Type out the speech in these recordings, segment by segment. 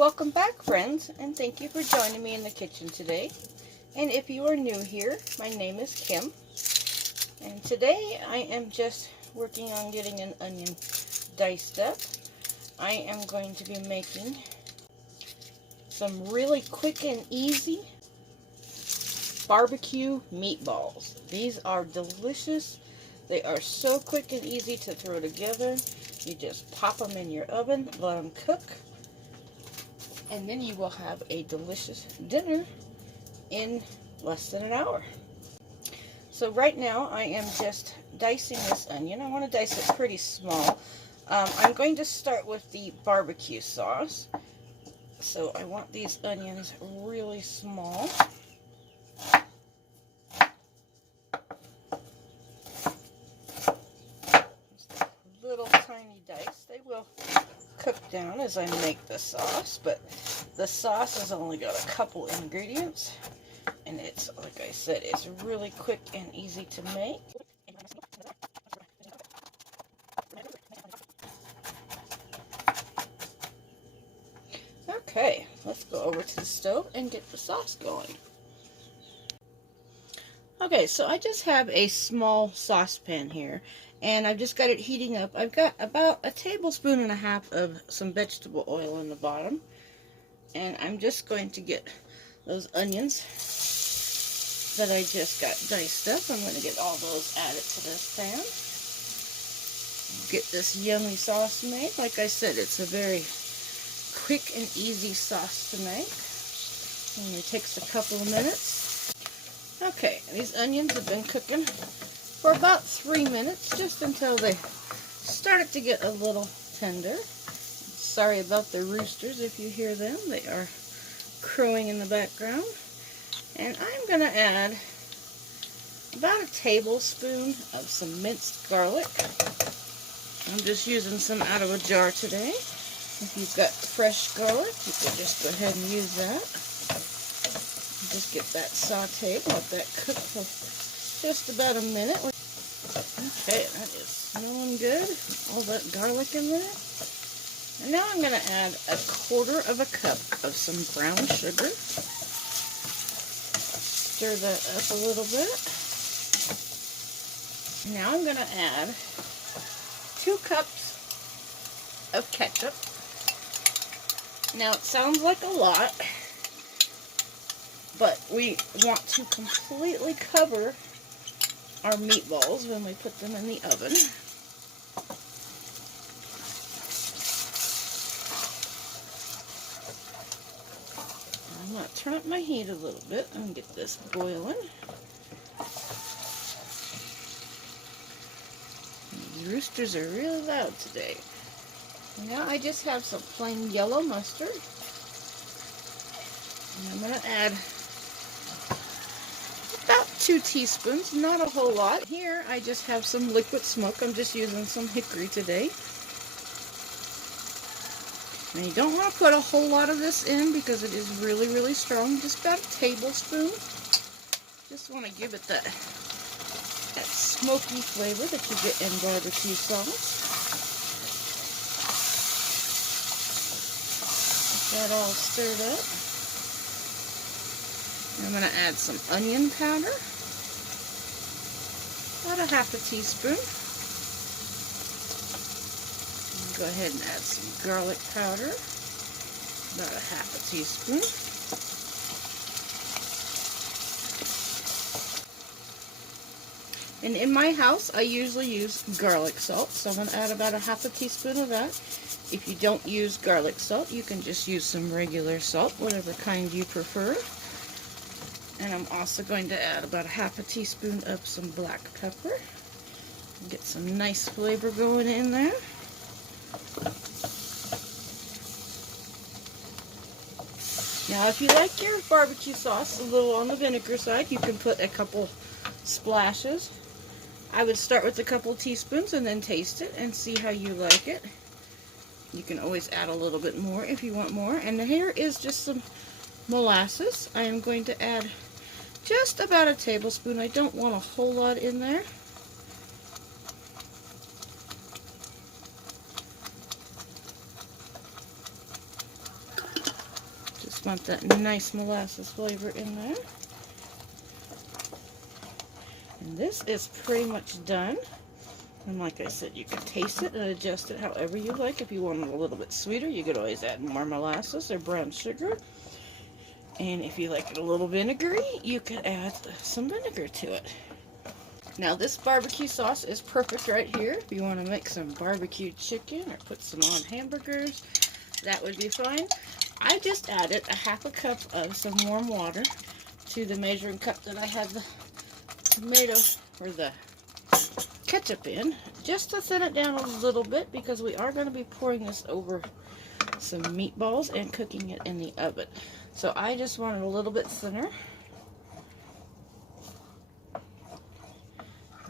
Welcome back, friends, and thank you for joining me in the kitchen today. And if you are new here, my name is Kim, and today I am just working on getting an onion diced up. I am going to be making some really quick and easy barbecue meatballs. These are delicious. They are so quick and easy to throw together. You just pop them in your oven, let them cook, and then you will have a delicious dinner in less than an hour. So right now I am just dicing this onion. I want to dice it pretty small. I'm going to start with the barbecue sauce. So I want these onions really small. Little tiny dice. They will cook down as I make the sauce, but the sauce has only got a couple ingredients, and it's, like I said, it's really quick and easy to make. Okay, let's go over to the stove and get the sauce going. Okay, so I just have a small saucepan here, and I've just got it heating up. I've got about 1.5 tablespoons of some vegetable oil in the bottom, and I'm just going to get those onions that I just got diced up. I'm going to get all those added to this pan. Get this yummy sauce made. Like I said, it's a very quick and easy sauce to make. It only takes a couple of minutes. Okay, these onions have been cooking for about 3 minutes, just until they started to get a little tender. Sorry about the roosters if you hear them. They are crowing in the background. And I'm going to add about 1 tablespoon of some minced garlic. I'm just using some out of a jar today. If you've got fresh garlic, you can just go ahead and use that. Just get that sauteed, let that cook for just about a minute. Okay, that is smelling good. All that garlic in there. And now I'm going to add 1/4 cup of some brown sugar. Stir that up a little bit. Now I'm going to add 2 cups of ketchup. Now it sounds like a lot, but we want to completely cover our meatballs when we put them in the oven. I'm going to turn up my heat a little bit and get this boiling. These roosters are really loud today. Now I just have some plain yellow mustard. And I'm going to add about 2 teaspoons, not a whole lot. Here I just have some liquid smoke. I'm just using some hickory today. And you don't want to put a whole lot of this in because it is really, really strong. Just about 1 tablespoon. Just want to give it that smoky flavor that you get in barbecue sauce. Get that all stirred up. I'm going to add some onion powder, about 1/2 teaspoon. Go ahead and add some garlic powder, about 1/2 teaspoon. And in my house, I usually use garlic salt, so I'm going to add about 1/2 teaspoon of that. If you don't use garlic salt, you can just use some regular salt, whatever kind you prefer. And I'm also going to add about 1/2 teaspoon of some black pepper. Get some nice flavor going in there. Now, if you like your barbecue sauce a little on the vinegar side, you can put a couple splashes. I would start with a couple teaspoons and then taste it and see how you like it. You can always add a little bit more if you want more. And here is just some molasses. I am going to add just about 1 tablespoon. I don't want a whole lot in there. want that nice molasses flavor in there. And this is pretty much done. And like I said, you can taste it and adjust it however you like. If you want it a little bit sweeter, you could always add more molasses or brown sugar. And if you like it a little vinegary, you could add some vinegar to it. Now this barbecue sauce is perfect right here. If you want to make some barbecue chicken or put some on hamburgers, that would be fine. I just added a half a cup of some warm water to the measuring cup that I had the tomato or the ketchup in, just to thin it down a little bit, because we are going to be pouring this over some meatballs and cooking it in the oven. So I just want it a little bit thinner.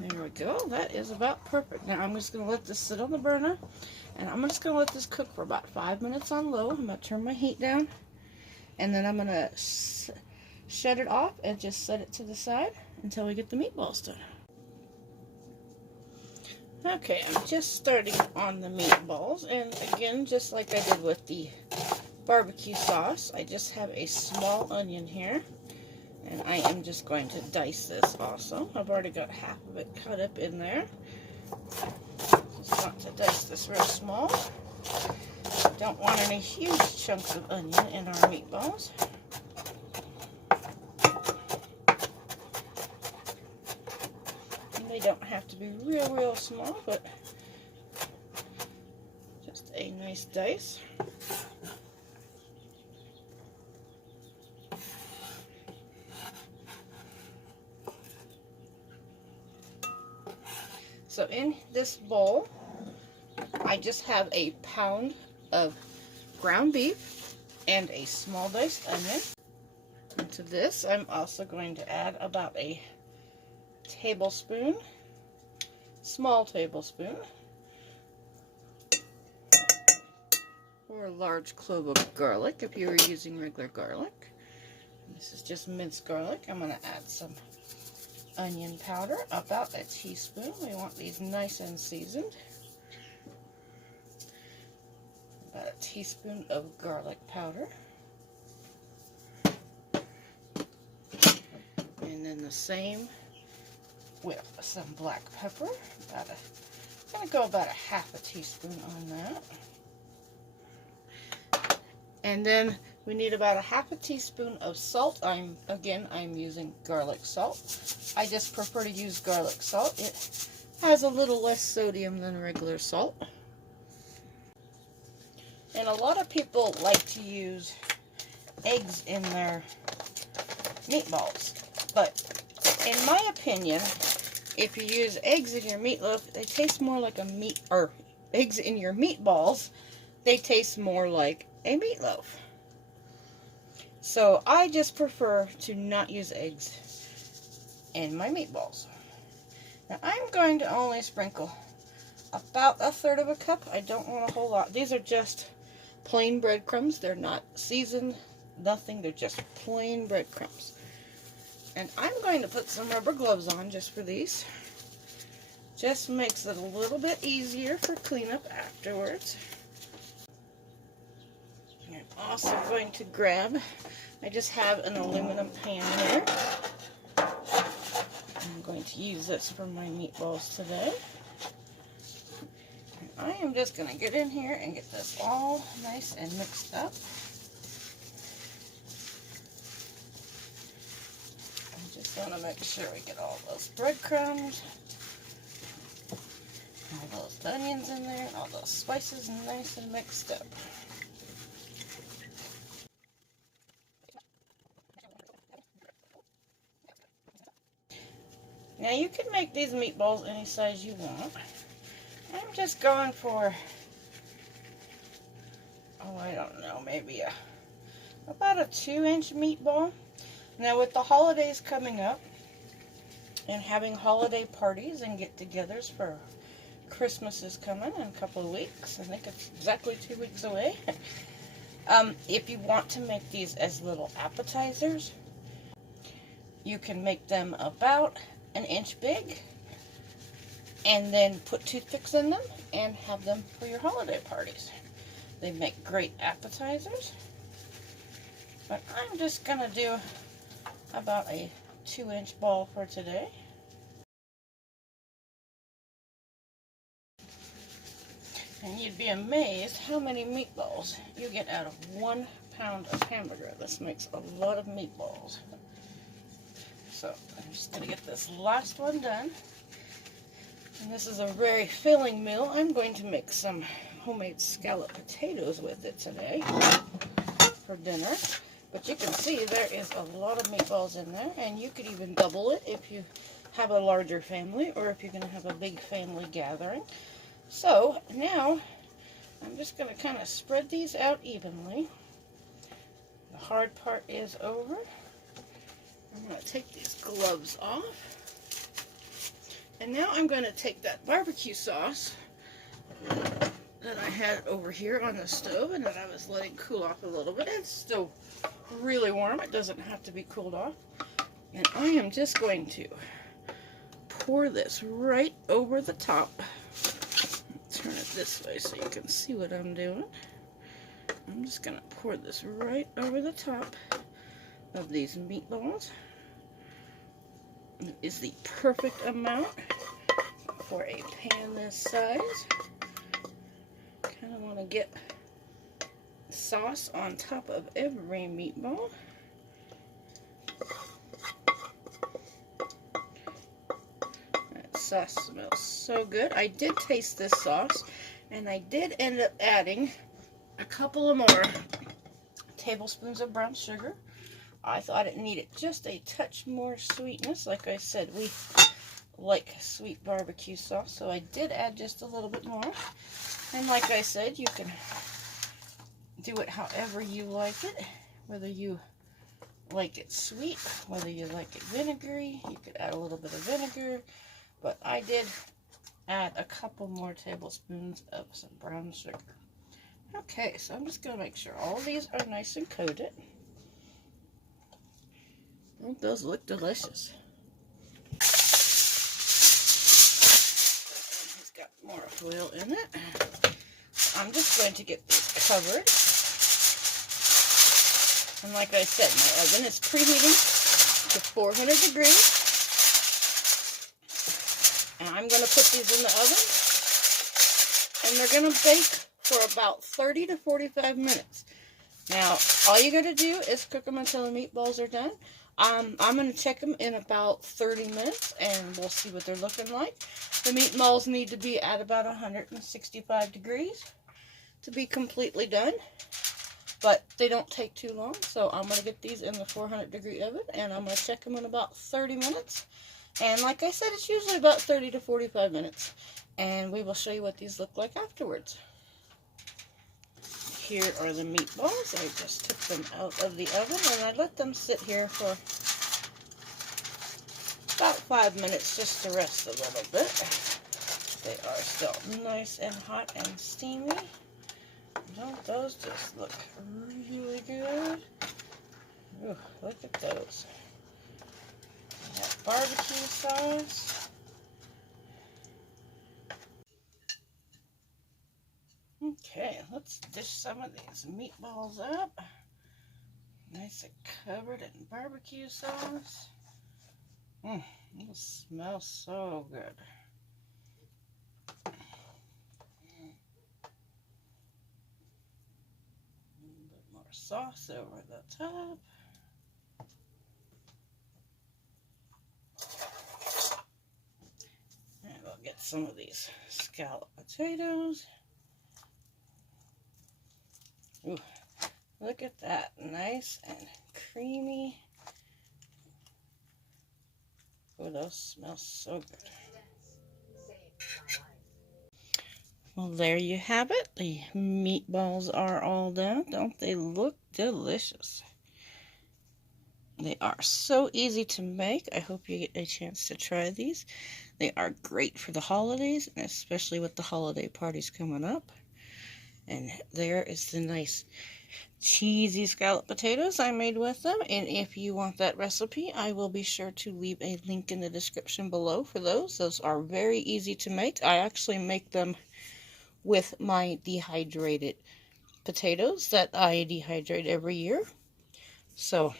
There we go. That is about perfect. Now I'm just going to let this sit on the burner, and I'm just going to let this cook for about 5 minutes on low. I'm going to turn my heat down, and then I'm going to shut it off and just set it to the side until we get the meatballs done. Okay, I'm just starting on the meatballs, and again, just like I did with the barbecue sauce, I just have a small onion here, and I am just going to dice this also. I've already got half of it cut up in there. Just want to dice this real small. Don't want any huge chunks of onion in our meatballs. They don't have to be real small, but just a nice dice. So in this bowl, I just have a pound of ground beef and a small diced onion. And to this, I'm also going to add about a tablespoon, small tablespoon, or a large clove of garlic if you were using regular garlic. This is just minced garlic. I'm going to add some onion powder, about a teaspoon. We want these nice and seasoned. About a teaspoon of garlic powder. And then the same with some black pepper. I'm going to go about a half a teaspoon on that. And then we need about a half a teaspoon of salt. I'm using garlic salt. I just prefer to use garlic salt. It has a little less sodium than regular salt. And a lot of people like to use eggs in their meatballs. But in my opinion, if you use eggs in your meatloaf, they taste more like eggs in your meatballs, they taste more like a meatloaf. So I just prefer to not use eggs in my meatballs. Now I'm going to only sprinkle about a third of a cup. I don't want a whole lot. These are just plain breadcrumbs. They're not seasoned, nothing. They're just plain breadcrumbs. And I'm going to put some rubber gloves on just for these. Just makes it a little bit easier for cleanup afterwards. I'm also going to grab, I just have an aluminum pan here. I'm going to use this for my meatballs today. And I am just going to get in here and get this all nice and mixed up. Want to make sure we get all those breadcrumbs, all those onions in there, and all those spices nice and mixed up. Now you can make these meatballs any size you want. I'm just going for, I don't know, maybe about a 2-inch meatball. Now with the holidays coming up and having holiday parties and get-togethers for Christmas is coming in a couple of weeks. I think it's exactly 2 weeks away. If you want to make these as little appetizers, you can make them about 1 inch big and then put toothpicks in them and have them for your holiday parties. They make great appetizers. But I'm just going to do about a 2-inch ball for today. And you'd be amazed how many meatballs you get out of 1 pound of hamburger. This makes a lot of meatballs. So I'm just going to get this last one done. And this is a very filling meal. I'm going to make some homemade scalloped potatoes with it today for dinner. But you can see there is a lot of meatballs in there, and you could even double it if you have a larger family or if you're going to have a big family gathering. So now I'm just going to kind of spread these out evenly. The hard part is over. I'm going to take these gloves off. And now I'm going to take that barbecue sauce that I had over here on the stove and that I was letting cool off a little bit. It's still really warm. It doesn't have to be cooled off. And I am just going to pour this right over the top. Turn it this way so you can see what I'm doing. I'm just going to pour this right over the top of these meatballs. It is the perfect amount for a pan this size. Kind of want to get sauce on top of every meatball. That sauce smells so good. I did taste this sauce, and I did end up adding a couple of more tablespoons of brown sugar. I thought it needed just a touch more sweetness. Like I said, we like sweet barbecue sauce, so I did add just a little bit more. And like I said, you can do it however you like it, whether you like it sweet, whether you like it vinegary. You could add a little bit of vinegar, but I did add a couple more tablespoons of some brown sugar. Okay, so I'm just going to make sure all of these are nice and coated. Oh, those look delicious. It's got more oil in it. I'm just going to get these covered. And like I said, my oven is preheating to 400 degrees. And I'm going to put these in the oven. And they're going to bake for about 30 to 45 minutes. Now, all you got to do is cook them until the meatballs are done. I'm going to check them in about 30 minutes, and we'll see what they're looking like. The meatballs need to be at about 165 degrees to be completely done, but they don't take too long, so I'm going to get these in the 400-degree oven, and I'm going to check them in about 30 minutes. And like I said, it's usually about 30 to 45 minutes, and we will show you what these look like afterwards. Here are the meatballs. I just took them out of the oven, and I let them sit here for about 5 minutes just to rest a little bit. They are still nice and hot and steamy. Don't those just look really good? Ooh, look at those. That barbecue sauce. Okay, let's dish some of these meatballs up. Nice and covered in barbecue sauce. It smells so good. A little bit more sauce over the top. And we'll get some of these scalloped potatoes. Ooh, look at that, nice and creamy. Oh, those smell so good. Well, there you have it. The meatballs are all done. Don't they look delicious? They are so easy to make. I hope you get a chance to try these. They are great for the holidays, and especially with the holiday parties coming up. And there is the nice cheesy scalloped potatoes I made with them. And if you want that recipe, I will be sure to leave a link in the description below for those. Those are very easy to make. I actually make them with my dehydrated potatoes that I dehydrate every year. So,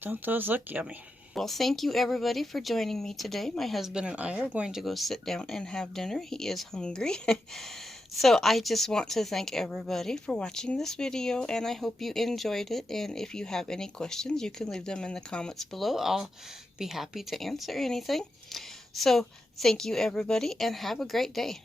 don't those look yummy? Well, thank you everybody for joining me today. My husband and I are going to go sit down and have dinner. He is hungry. So I just want to thank everybody for watching this video, and I hope you enjoyed it. And if you have any questions, you can leave them in the comments below. I'll be happy to answer anything. So thank you everybody, and have a great day.